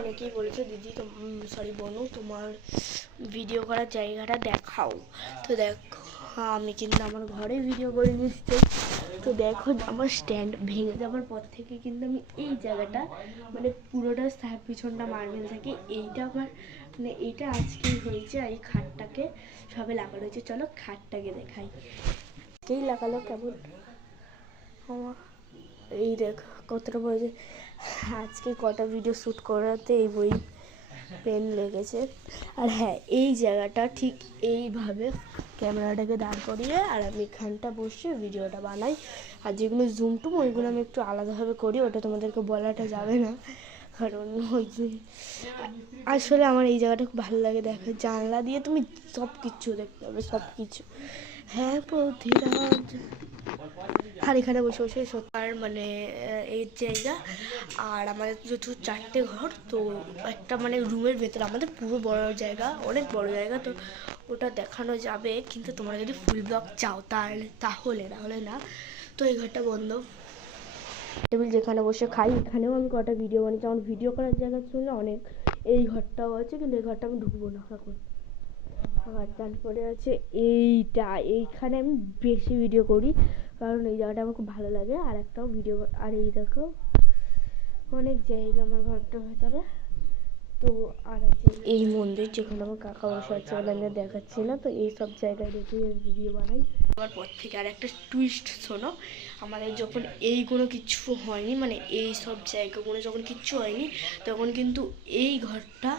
অনেকেই বলেছে দিদি সরি বোনু তোমার ভিডিও করার জায়গাটা দেখাও। তো দেখো আমি কিন্তু আমার ঘরে ভিডিও করে নিচ্ছি। তো দেখো আমার স্ট্যান্ড ভেঙে যাওয়ার পর থেকে কিন্তু আমি এই জায়গাটা মানে পুরোটা পিছনটা মার্বেল থাকে, এইটা আমার মানে এইটা আজকেই হয়েছে। আর এই খাটটাকে সবে লাগানো হয়েছে। চলো খাটটাকে দেখাই। কেই লাগালো কেমন আমার এই দেখ কতটা বড় যে আজকে কটা ভিডিও শ্যুট করাতে এই বই পেন লেগেছে। আর হ্যাঁ এই জায়গাটা ঠিক এইভাবে ক্যামেরাটাকে দাঁড় করিয়ে আর আমি এখানটা বসে ভিডিওটা বানাই। আর যেগুলো জুম টুম ওইগুলো আমি একটু আলাদাভাবে করি, ওটা তোমাদেরকে বলাটা যাবে না, কারণ ওই আসলে আমার এই জায়গাটা খুব ভালো লাগে। দেখো জানলা দিয়ে তুমি সব কিছু দেখতে পাবে, সব কিছু। হ্যাঁ প্রতিরাজ আর এখানে বসে বসে সত্যার মানে এই জায়গা। আর আমাদের যেহেতু 4টে ঘর, তো একটা মানে রুমের ভেতরে আমাদের পুরো বড় জায়গা, অনেক বড় জায়গা, তো ওটা দেখানো যাবে। কিন্তু তোমরা যদি ফুল ব্লগ চাও তাহলে নাহলে না। তো এই ঘরটা বন্ধ, টেবিল যেখানে বসে খাই এখানেও আমি কটা ভিডিও বানিয়েছি। আমার ভিডিও করার জায়গা ছিল না অনেক। এই ঘরটাও আছে কিন্তু এই ঘরটা আমি ঢুকবো না এখন। আর তারপরে আছে এইখানে আমি বেশি ভিডিও করি, কারণ এই জায়গাটা আমার খুব ভালো লাগে। আর একটাও ভিডিও, আর এই দেখো অনেক জায়গা আমার ঘরটার ভেতরে। তো আর আছে এই মন্দির যেখানে আমার কাকা বসে আছে, ওনাদের দেখাচ্ছি না। তো এই সব জায়গায় দেখে ভিডিও বানাই। আমার পর থেকে আর একটা টুইস্ট শোনো, আমাদের যখন এইগুলো কিচ্ছু হয়নি, মানে এই সব জায়গাগুলো যখন কিচ্ছু হয়নি, তখন কিন্তু এই ঘরটা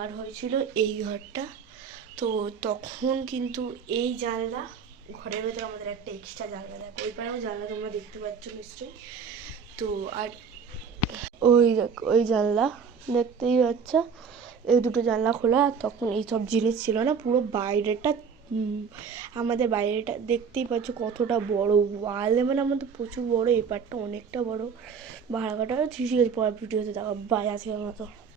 আর হয়েছিল এই ঘরটা। তো তখন কিন্তু এই জানলা ঘরের ভেতরে আমাদের একটা এক্সট্রা জানলা, দেখো ওই পারেও জানলা তোমরা দেখতে পাচ্ছ নিশ্চয়ই। তো আর ওই দেখো ওই জানলা দেখতেই পাচ্ছ, এই দুটো জানলা খোলা। আর তখন এইসব জিনিস ছিল না, পুরো বাইরেটা আমাদের বাইরেটা দেখতেই পাচ্ছ কতটা বড় ওয়ালে, মানে আমাদের প্রচুর বড়, এই পার্টটা অনেকটা বড়। ভাড়া কাটা ঠিক আছে, পরের ভিডিওতে দেখা বাই, আজকের মতো।